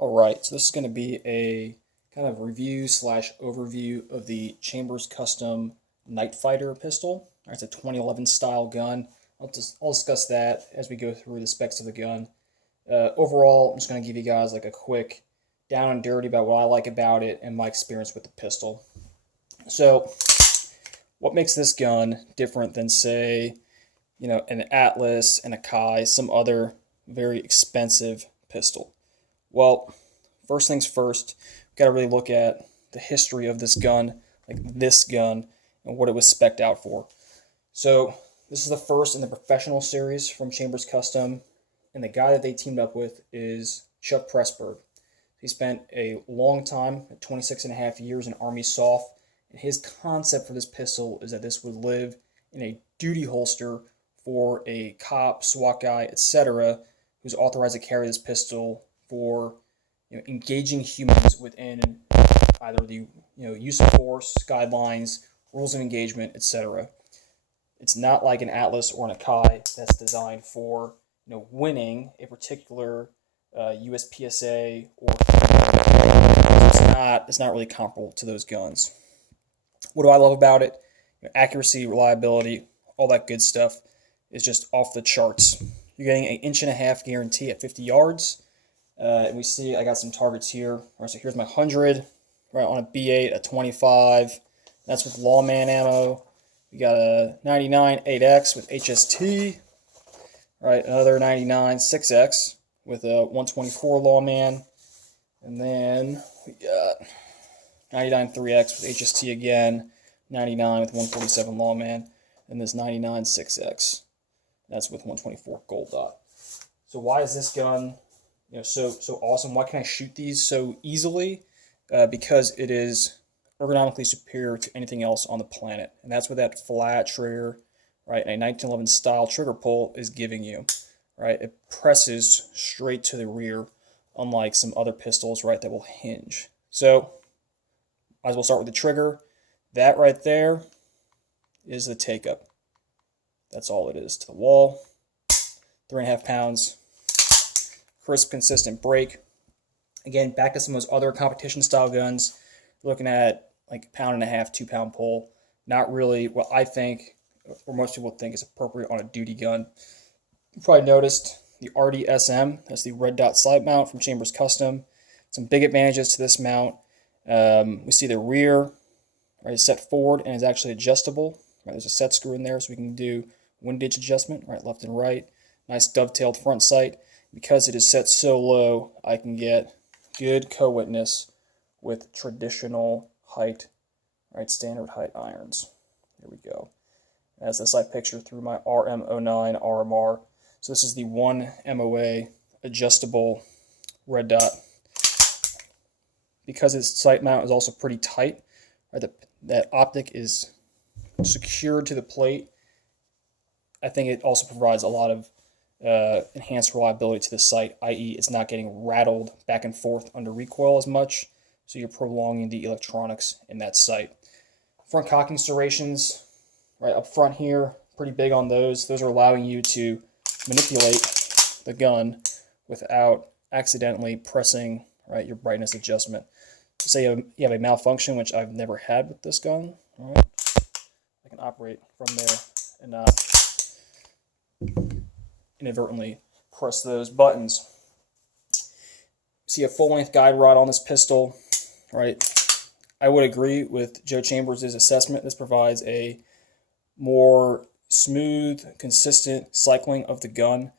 All right, so this is going to be a kind of review slash overview of the Chambers Custom Night Fighter pistol. All right, it's a 2011 style gun. I'll discuss that as we go through the specs of the gun. Overall, I'm just going to give you guys like a quick down and dirty about what I like about it and my experience with the pistol. So, what makes this gun different than, say, an Atlas and a Kai, some other very expensive pistol? Well, first things first, we've got to really look at the history of this gun, and what it was spec'd out for. So, this is the first in the professional series from Chambers Custom, and the guy that they teamed up with is Chuck Pressburg. He spent a long time, 26 and a half years in Army SOF, and his concept for this pistol is that this would live in a duty holster for a cop, SWAT guy, etc., who's authorized to carry this pistol for engaging humans within either the use of force guidelines, rules of engagement, etc. It's not like an Atlas or an Akai that's designed for winning a particular USPSA or it's not really comparable to those guns. What do I love about it? Accuracy, reliability, all that good stuff is just off the charts. You're getting an 1.5-inch guarantee at 50 yards. And we see I got some targets here. All right, so here's my 100, right, on a B8, a 25. That's with Lawman ammo. We got a 99 8X with HST. Right, another 99 6X with a 124 Lawman. And then we got 99 3X with HST again, 99 with 147 Lawman, and this 99 6X. That's with 124 Gold Dot. So why is this gun so awesome? Why can I shoot these so easily? Because it is ergonomically superior to anything else on the planet, and that's what that flat trigger, right, a 1911 style trigger pull is giving you, right? It presses straight to the rear, unlike some other pistols, right, that will hinge. So, might as well start with the trigger. That right there is the take-up. That's all it is to the wall. 3.5 pounds. Crisp, consistent break. Again, back to some of those other competition style guns, looking at like 1.5 pound, 2 pound pull. Not really what I think, or most people think, is appropriate on a duty gun. You probably noticed the RDSM, that's the red dot sight mount from Chambers Custom. Some big advantages to this mount. We see the rear, right, is set forward and is actually adjustable. Right, there's a set screw in there so we can do windage adjustment, right, left and right. Nice dovetailed front sight. Because it is set so low, I can get good co-witness with traditional height, right, standard height irons. There we go. That's the sight picture through my RM09 RMR. So this is the 1 MOA adjustable red dot. Because its sight mount is also pretty tight, right, that optic is secured to the plate. I think it also provides a lot of enhanced reliability to the sight, i.e. it's not getting rattled back and forth under recoil as much, so you're prolonging the electronics in that sight. Front cocking serrations, right up front here, pretty big on those. Those are allowing you to manipulate the gun without accidentally pressing, right, your brightness adjustment. So say you have a malfunction, which I've never had with this gun, all right, I can operate from there and not inadvertently press those buttons. See a full-length guide rod on this pistol, right? I would agree with Joe Chambers' assessment. This provides a more smooth, consistent cycling of the gun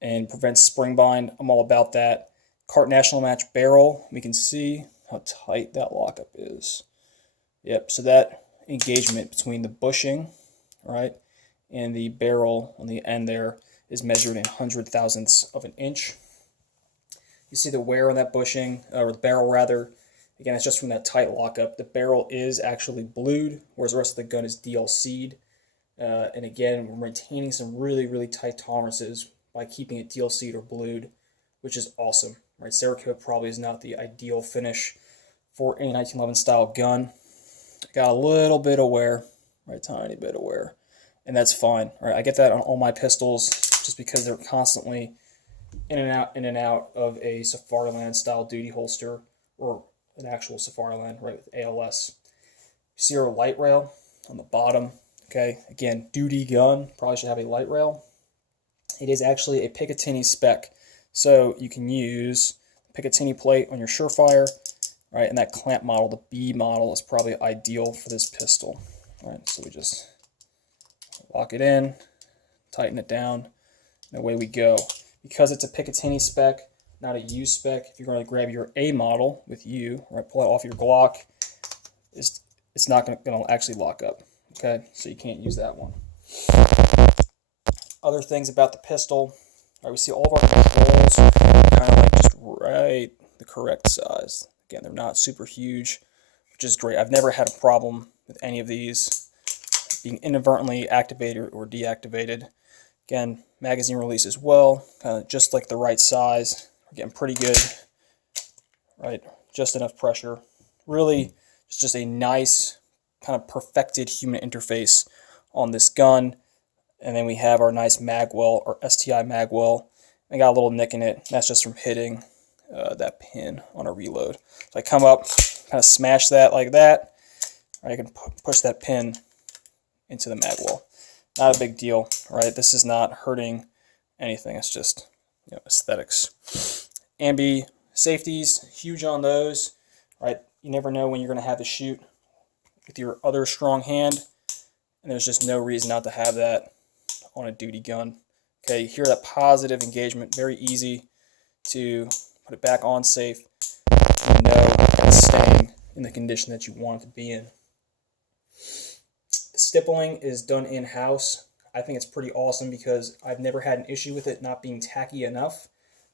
and prevents spring bind. I'm all about that. Cart National Match barrel, we can see how tight that lockup is. Yep, so that engagement between the bushing, right, and the barrel on the end there is measured in 100,000ths of an inch. You see the wear on that bushing, or the barrel rather. Again, it's just from that tight lockup. The barrel is actually blued, whereas the rest of the gun is DLC'd. And again, we're maintaining some really, really tight tolerances by keeping it DLC'd or blued, which is awesome. Right, Cerakote probably is not the ideal finish for a 1911 style gun. Got a little bit of wear, right, tiny bit of wear, and that's fine. Right, I get that on all my pistols, just because they're constantly in and out of a Safariland style duty holster, or an actual Safariland, right, with ALS. You see our light rail on the bottom. Okay, again, duty gun, probably should have a light rail. It is actually a Picatinny spec, so you can use Picatinny plate on your Surefire, right? And that clamp model, the B model, is probably ideal for this pistol. All right, so we just lock it in, tighten it down, and away we go. Because it's a Picatinny spec, not a U spec, if you're going to grab your A model with U, right, pull it off your Glock, it's not going to actually lock up. Okay, so you can't use that one. Other things about the pistol, right, we see all of our controls kind of like just right the correct size. Again, they're not super huge, which is great. I've never had a problem with any of these being inadvertently activated or deactivated. Again, magazine release as well, kind of just like the right size. We're getting pretty good, right? Just enough pressure. Really, it's just a nice kind of perfected human interface on this gun. And then we have our nice magwell, or STI magwell. I got a little nick in it. That's just from hitting that pin on a reload. So I come up, kind of smash that like that. Right, I can push that pin into the magwell. Not a big deal, right? This is not hurting anything. It's just, you know, aesthetics. Ambi safeties, huge on those, right? You never know when you're going to have to shoot with your other strong hand, and there's just no reason not to have that on a duty gun. Okay, you hear that positive engagement, very easy to put it back on safe. You know it's staying in the condition that you want it to be in. The stippling is done in-house. I think it's pretty awesome because I've never had an issue with it not being tacky enough,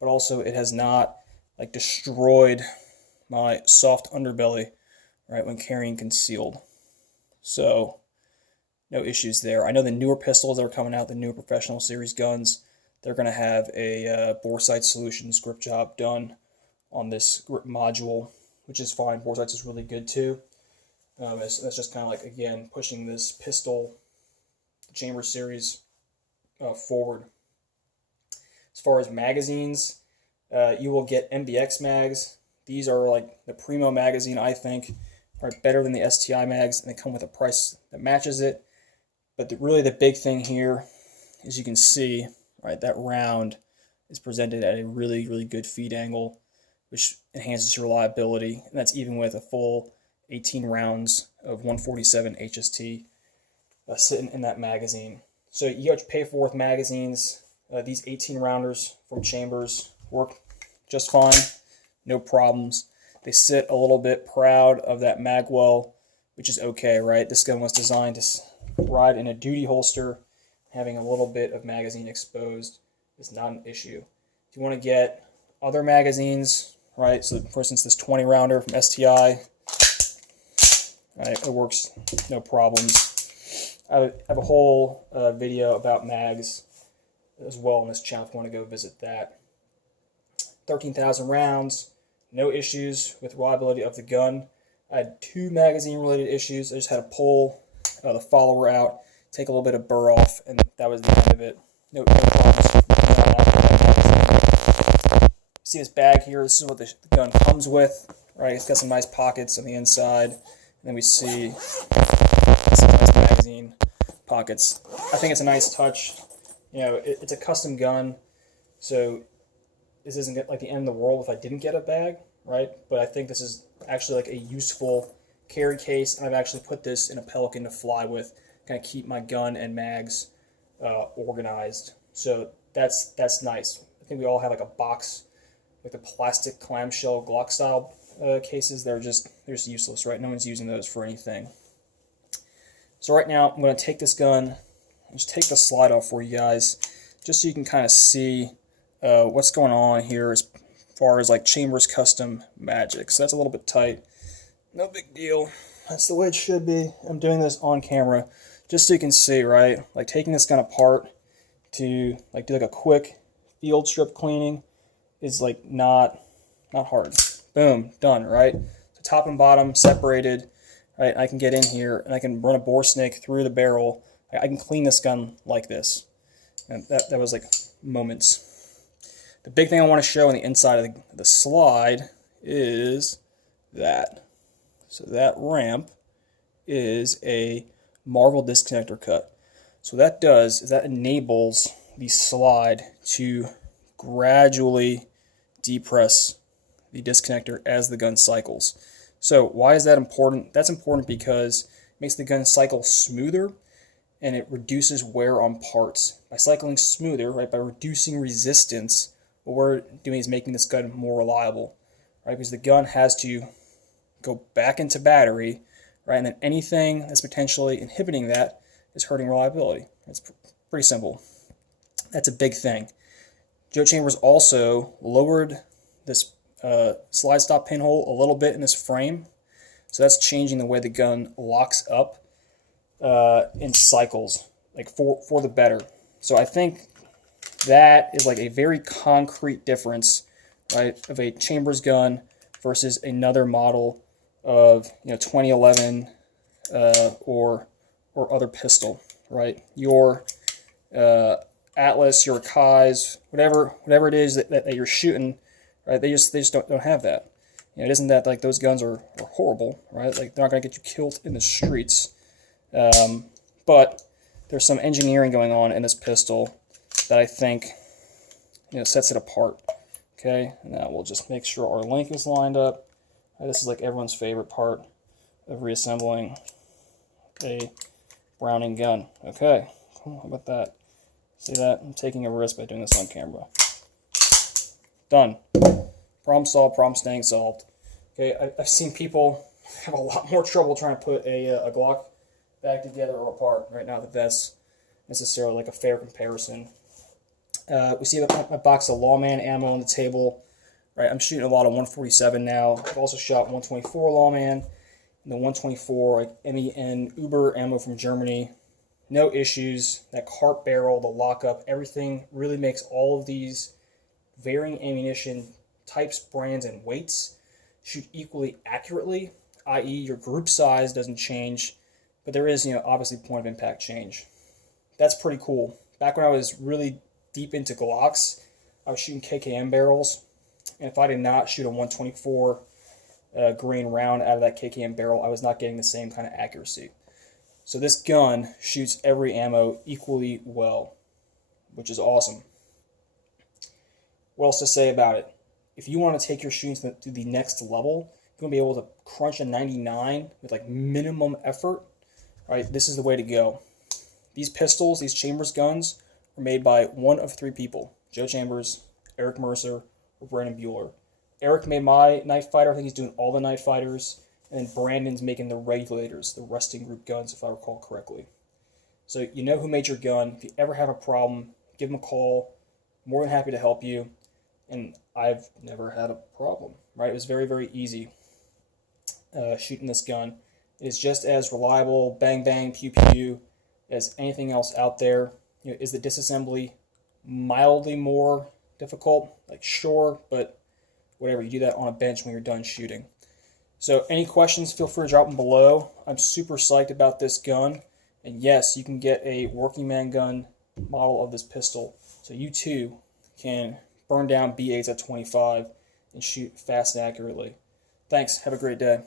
but also it has not like destroyed my soft underbelly, right, when carrying concealed. So no issues there. I know the newer pistols that are coming out, the newer professional series guns, they're going to have a bore sight solutions grip job done on this grip module, which is fine. Bore sights is really good too. That's just kind of like, again, pushing this pistol, the chamber series, forward. As far as magazines, you will get MBX mags. These are like the primo magazine, I think, are better than the STI mags, and they come with a price that matches it. But really the big thing here, as you can see, right, that round is presented at a really, really good feed angle, which enhances your reliability. And that's even with a full 18 rounds of 147 HST sitting in that magazine. So you got to pay for with magazines. These 18 rounders from Chambers work just fine, no problems. They sit a little bit proud of that magwell, which is okay, right? This gun was designed to ride in a duty holster. Having a little bit of magazine exposed is not an issue. If you want to get other magazines, right, so for instance this 20 rounder from STI, right, it works no problems. I have a whole video about mags as well on this channel if you want to go visit that. 13,000 rounds, no issues with reliability of the gun. I had 2 magazine related issues. I just had to pull the follower out, take a little bit of burr off, and that was the end of it. No problems. See this bag here? This is what the gun comes with, right? It's got some nice pockets on the inside, and then we see some nice magazine pockets. I think it's a nice touch. You know, it's a custom gun, so this isn't like the end of the world if I didn't get a bag, right? But I think this is actually like a useful carry case, and I've actually put this in a Pelican to fly with, kind of keep my gun and mags organized. So that's nice. I think we all have like a box, like the plastic clamshell Glock style cases. They're just useless, right? No one's using those for anything. So right now I'm going to take this gun and just take the slide off for you guys, just so you can kind of see what's going on here as far as like Chambers custom magic. So that's a little bit tight. No big deal. That's the way it should be. I'm doing this on camera just so you can see, right? Like taking this gun apart to like do like a quick field strip cleaning is like not hard. Boom, done, right? So top and bottom separated, right? I can get in here and I can run a bore snake through the barrel. I can clean this gun like this. And that was like moments. The big thing I want to show on the inside of the slide is that. So that ramp is a Marvel disconnector cut. So what that does is that enables the slide to gradually depress the disconnector as the gun cycles. So why is that important? That's important because it makes the gun cycle smoother and it reduces wear on parts. By cycling smoother, right, by reducing resistance, what we're doing is making this gun more reliable, right? Because the gun has to go back into battery, right? And then anything that's potentially inhibiting that is hurting reliability. It's pretty simple. That's a big thing. Joe Chambers also lowered this slide stop pinhole a little bit in this frame. So that's changing the way the gun locks up in cycles, like for the better. So I think that is like a very concrete difference, right, of a Chambers gun versus another model of 2011 or other pistol, right? Your Atlas, your Kais, whatever it is that you're shooting, right? They just don't have that. It isn't that like those guns are horrible, right? Like they're not going to get you killed in the streets, but there's some engineering going on in this pistol that I think sets it apart. Okay, now we'll just make sure our link is lined up. This is like everyone's favorite part of reassembling a Browning gun. Okay, cool. How about that? See that? I'm taking a risk by doing this on camera. Done. Problem solved, problem staying solved. Okay, I've seen people have a lot more trouble trying to put a Glock back together or apart. Right now, that's necessarily like a fair comparison. We see a box of Lawman ammo on the table. Right, I'm shooting a lot of 147 now. I've also shot 124 Lawman and the 124 like MEN Uber ammo from Germany. No issues. That cart barrel, the lockup, everything really makes all of these varying ammunition types, brands, and weights shoot equally accurately, i.e. your group size doesn't change, but there is, obviously point of impact change. That's pretty cool. Back when I was really deep into Glocks, I was shooting KKM barrels, and if I did not shoot a 124 grain round out of that KKM barrel, I was not getting the same kind of accuracy. So this gun shoots every ammo equally well, which is awesome. What else to say about it? If you want to take your shooting to the next level, you're going to be able to crunch a 99 with like minimum effort. Right, this is the way to go. These pistols, these Chambers guns, are made by one of three people: Joe Chambers, Eric Mercer, or Brandon Bueller. Eric made my Night Fighter. I think he's doing all the Night Fighters. And then Brandon's making the Regulators, the resting group guns, if I recall correctly. So you know who made your gun. If you ever have a problem, give them a call. More than happy to help you. And I've never had a problem, right? It was very, very easy shooting this gun. It is just as reliable, bang, bang, pew, pew, as anything else out there. Is the disassembly mildly more difficult? Like, sure, but whatever. You do that on a bench when you're done shooting. So any questions, feel free to drop them below. I'm super psyched about this gun. And yes, you can get a working man gun model of this pistol. So you too can burn down B8s at 25 and shoot fast and accurately. Thanks. Have a great day.